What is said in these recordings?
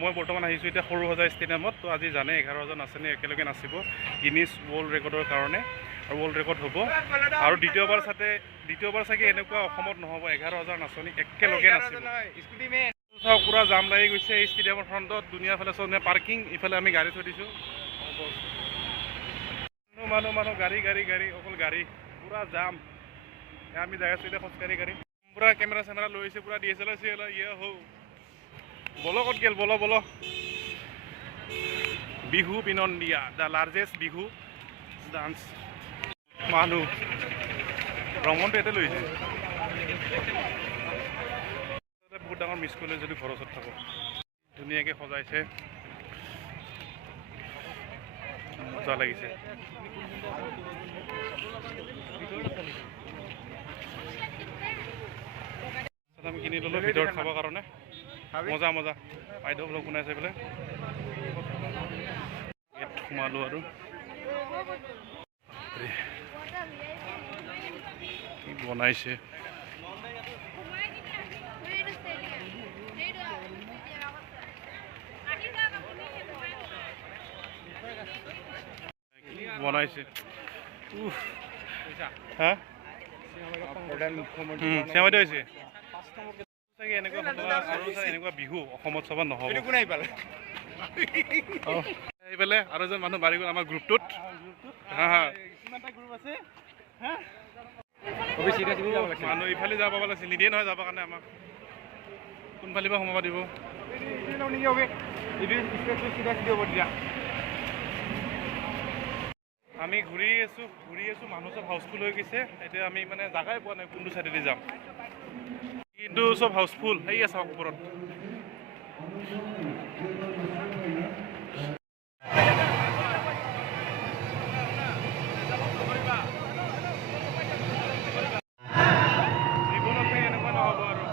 মই বৰ্তমান আহিছোঁ এতিয়া সৰুসজাই ষ্টেডিয়ামত। তো আজি জানে 11জন আছেনে একেলগে নাচিব গিনিছ ৱৰ্ল্ড ৰেকৰ্ডৰ কাৰণে, আৰু ৱৰ্ল্ড ৰেকৰ্ড হ'ব। আৰু দ্বিতীয়বাৰ চাগে এনেকুৱা অসমত নহ'ব, 11,000 নাচনি একেলগে নাচিব। চাওক পুৰা জাম লাগি গৈছে এই ষ্টেডিয়ামৰ ফ্ৰণ্টত, দুনিয়াৰ ফালে চব পাৰ্কিং, ইফালে আমি গাড়ী থৈ দিছোঁ। মানুহ গাড়ী অকল গাড়ী, পুৰা জাম। আমি যাই আছোঁ এতিয়া খোজকাঢ়ি গাড়ী, পুৰা কেমেৰা চেমেৰা লৈ আহিছে, পুৰা DSLR ইয়ে হৌ বলো ক'ত গেল, বলো বিহু পিনন্দিয়া, দ্য লাৰ্জেষ্ট বিহু ডান্স। মানুহ ভ্ৰমণটো ইয়াতে লৈ আহিছে। বহুত ডাঙৰ মিছ কৰিলে যদি ঘৰৰ ওচৰত থাকোঁ। ধুনীয়াকৈ সজাইছে, মজা লাগিছে। আমি কিনি ল'লোঁ ভিতৰত খাবৰ কাৰণে, মজা বাইদেউবিলাক বনাইছে বোলে। ইয়াত সোমালোঁ আৰু কি বনাইছে। বনাইছে হা চেৱাইটো হৈছে চাগে এনেকুৱা আৰু এনেকুৱা বিহু অসমত চাব নহ'ব। আহি পেলাই আৰু এজন মানুহ বাঢ়ি গ'ল আমাৰ গ্ৰুপটোত। মানুহ ইফালে যাব পাব লাগিছিল, নিদিয়ে নহয় যাবৰ কাৰণে আমাক। কোনফালে বা সোমাব দিব। আমি ঘূৰি আছোঁ মানুহ চব হাউচফুল হৈ গৈছে। এতিয়া আমি মানে জাগাই পোৱা নাই কোনটো চাইডেদি যাম, কিন্তু চব হাউচফুল। সেই আছে ওপৰত জীৱনত এনেকুৱা নহ'ব আৰু।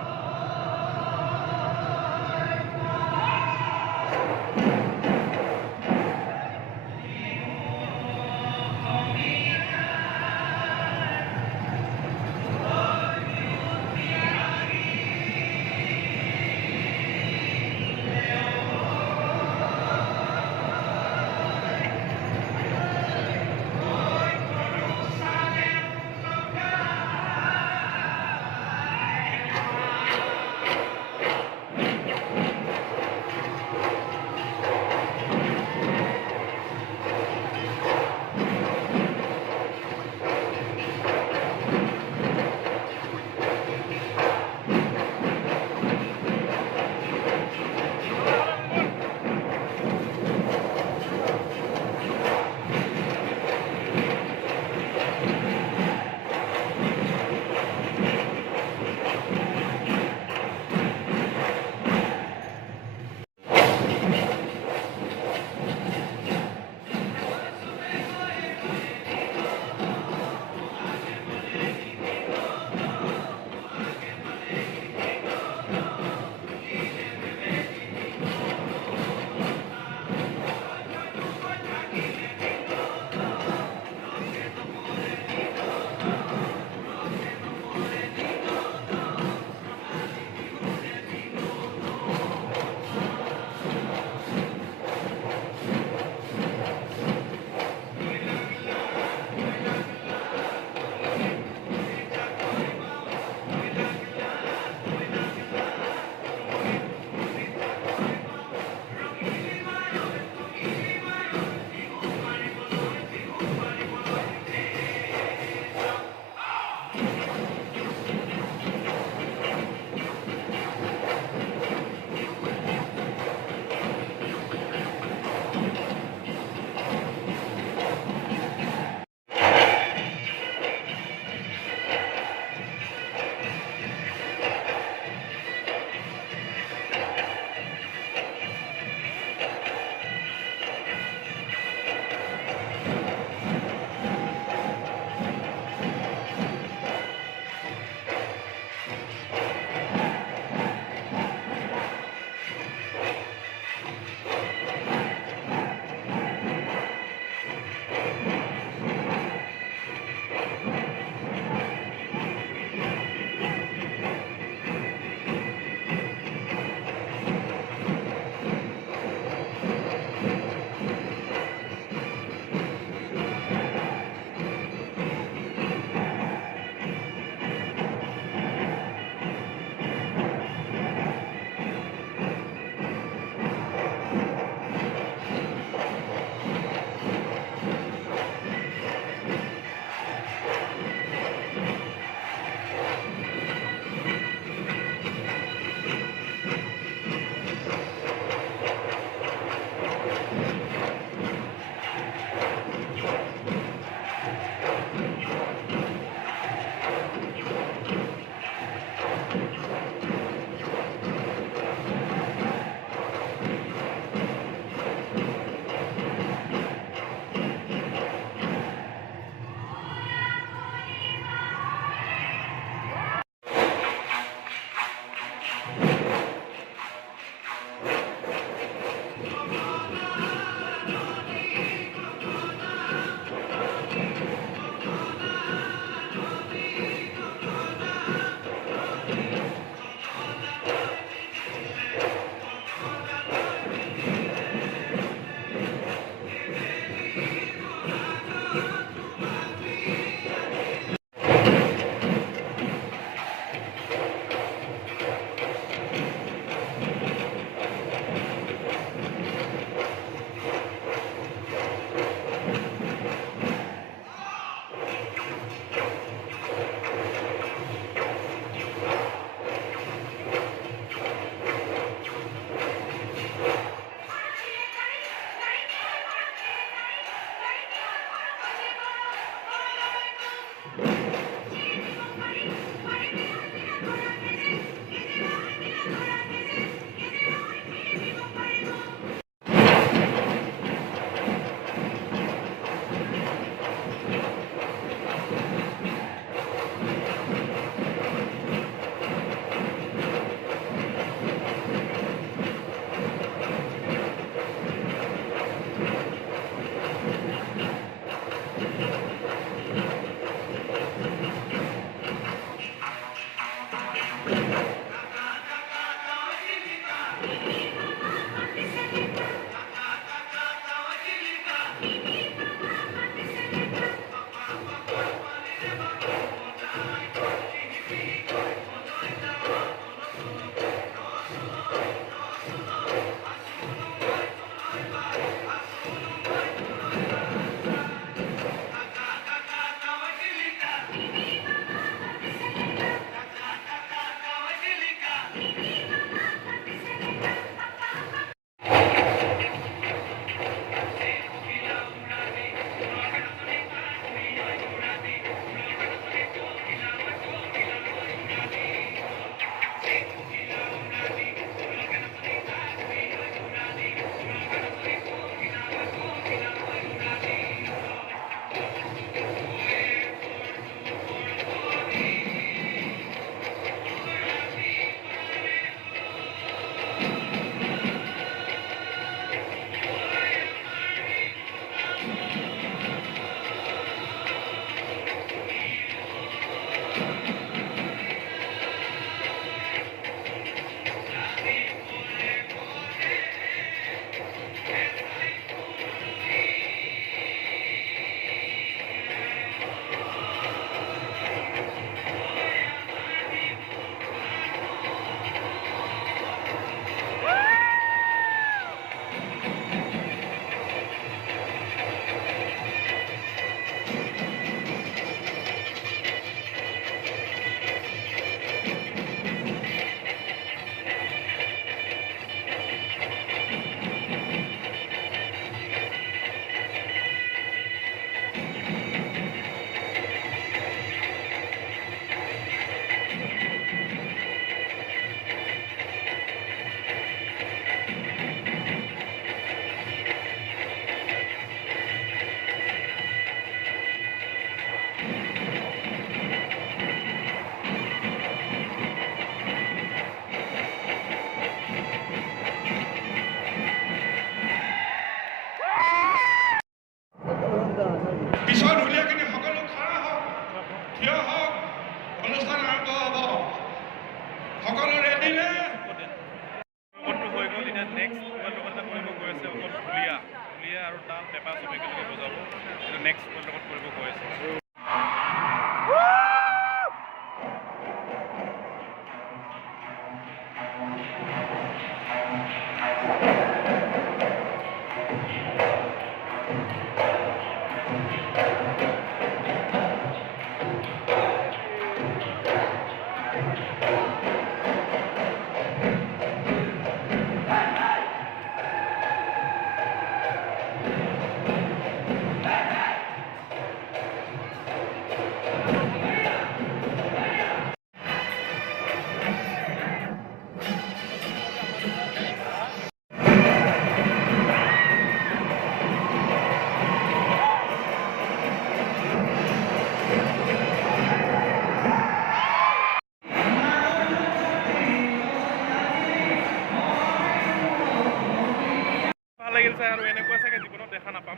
ভাল লাগিল চাই আৰু এনেকুৱা চাগে জীৱনত দেখা নাপাম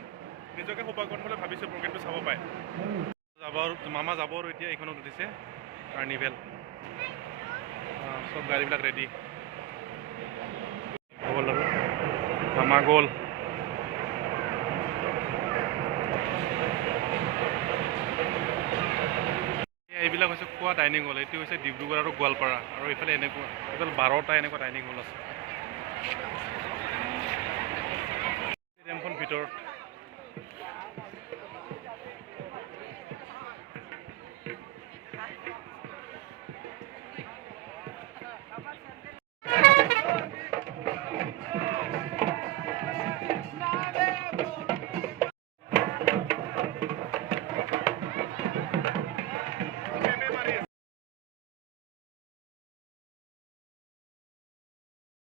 নিজকে সৌভাগ্যৱান বুলি ভাবিছোঁ প্ৰগ্ৰেমটো চাব পাই যাব আৰু মামা যাব আৰু এতিয়া এইখনত উঠিছে কাৰ্নিভেল চব গাড়ীবিলাক ৰেডি গ'ল আৰু মামা গ'ল এইবিলাক হৈছে খোৱা ডাইনিং হল এইটো হৈছে ডিব্ৰুগড় আৰু গোৱালপাৰা আৰু এইফালে এনেকুৱা টোটেল 12টা এনেকুৱা ডাইনিং হল আছে ষ্টেডিয়ামখন ভিতৰত